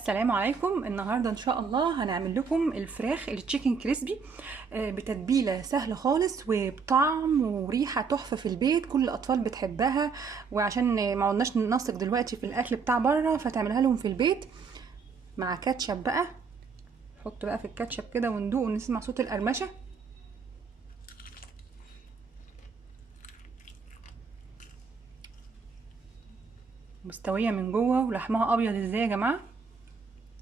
السلام عليكم. النهارده ان شاء الله هنعمل لكم الفراخ التشيكن كريسبي بتتبيله سهله خالص وبطعم وريحه تحفه في البيت. كل الاطفال بتحبها، وعشان ما عدناش نثق دلوقتي في الاكل بتاع بره فتعملها لهم في البيت مع كاتشب بقى. حط بقى في الكاتشب كده وندوق ونسمع صوت القرمشه. مستويه من جوه ولحمها ابيض ازاي يا جماعه.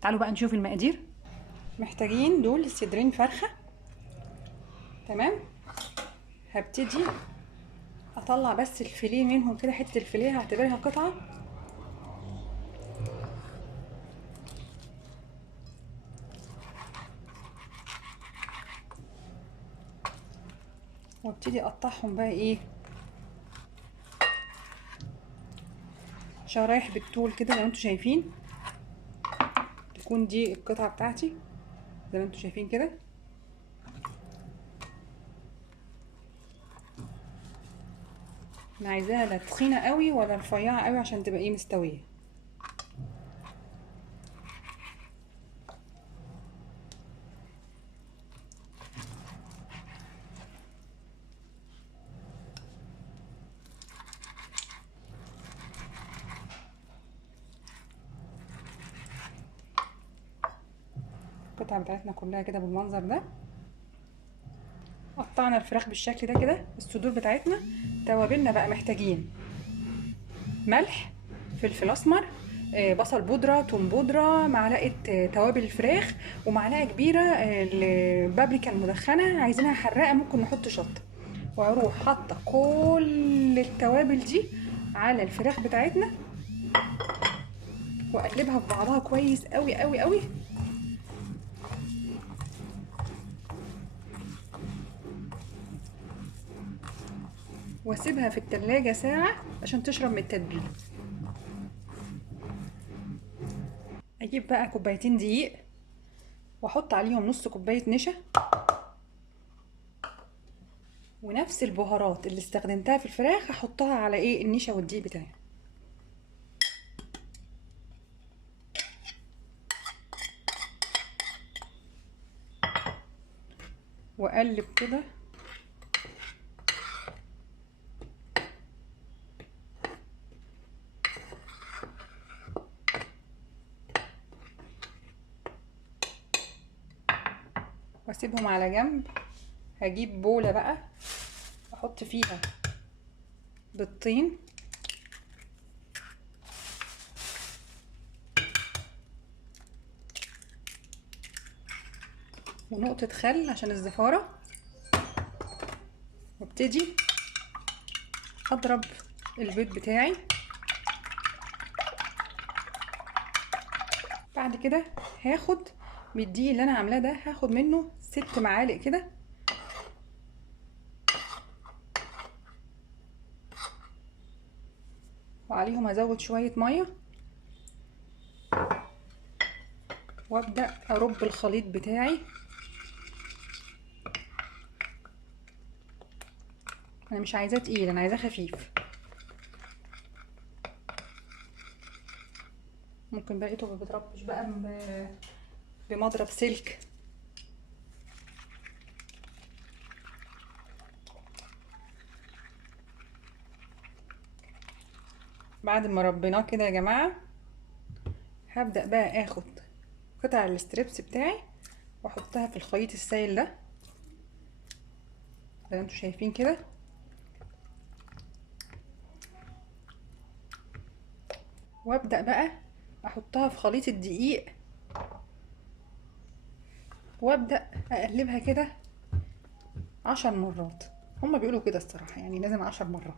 تعالوا بقى نشوف المقادير. محتاجين دول صدرين فرخه. تمام، هبتدي اطلع بس الفيليه منهم كده، حته الفيليه هعتبرها قطعه. وابتدي اقطعهم بقى ايه، شرايح بالطول كده زي ما انتوا شايفين. تكون دي القطعه بتاعتي زي ما انتوا شايفين كده. انا عايزاها لا تخينه قوي ولا رفيعه قوي عشان تبقى ايه مستويه. القطعه بتاعتنا كلها كده بالمنظر ده. قطعنا الفراخ بالشكل ده كده، الصدور بتاعتنا. توابلنا بقى محتاجين ملح، فلفل اسمر، بصل بودره، توم بودره، معلقه توابل الفراخ، ومعلقه كبيره البابريكا المدخنه. عايزينها حراقه ممكن نحط شطه. واروح حاطه كل التوابل دي على الفراخ بتاعتنا واقلبها في بعضها كويس قوي قوي قوي. واسيبها في التلاجة ساعة عشان تشرب من التتبيله. اجيب بقى كوبايتين دقيق واحط عليهم نص كوبايه نشا، ونفس البهارات اللي استخدمتها في الفراخ هحطها على ايه النشا والدقيق بتاعي. واقلب كده واسيبهم على جنب. هجيب بولة بقى احط فيها بيضتين، ونقطة خل عشان الزفارة، وابتدي اضرب البيض بتاعي. بعد كده هاخد من الدقيق اللي انا عاملاه ده، هاخد منه 6 معالق كده، وعليهم هزود شوية مية، وابدأ ارب الخليط بتاعي. انا مش عايزاه تقيل، انا عايزاه خفيف. ممكن بقيته ما بتربش بقى بمضرب سلك. بعد ما ربيناه كده يا جماعة، هبدأ بقى اخد قطع الستريبس بتاعي واحطها في الخليط السائل ده زي ما انتوا شايفين كده. وابدأ بقى احطها في خليط الدقيق، وابدأ اقلبها كده 10 مرات. هما بيقولوا كده الصراحة، يعني لازم 10 مرات.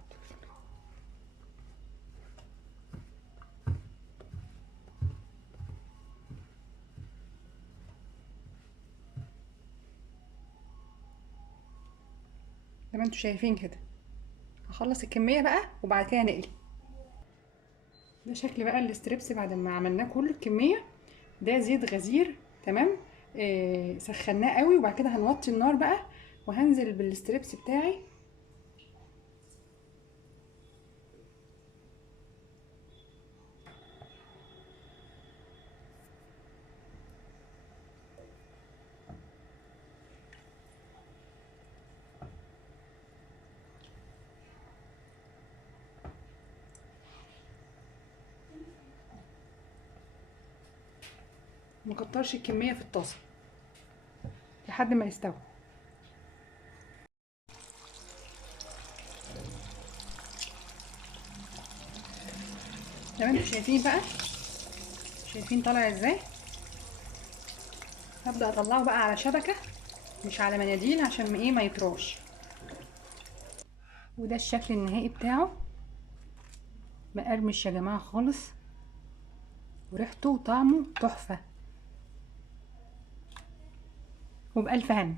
زي ما انتوا شايفين كده. هخلص الكمية بقى وبعد كده نقلي. ده شكل بقى الستريبس بعد ما عملناه كل الكمية. ده زيت غزير. تمام. سخناه قوي، وبعد كده هنوطي النار بقى وهنزل بالستريبس بتاعي. مكترش الكميه في الطاسه لحد ما يستوي. زي ما انتوا شايفين بقى، شايفين طالع ازاي. هبدا اطلعه بقى على شبكه مش على مناديل عشان ايه ما يطراش. وده الشكل النهائي بتاعه، مقرمش يا جماعه خالص، وريحته وطعمه تحفه. وبألف هنا.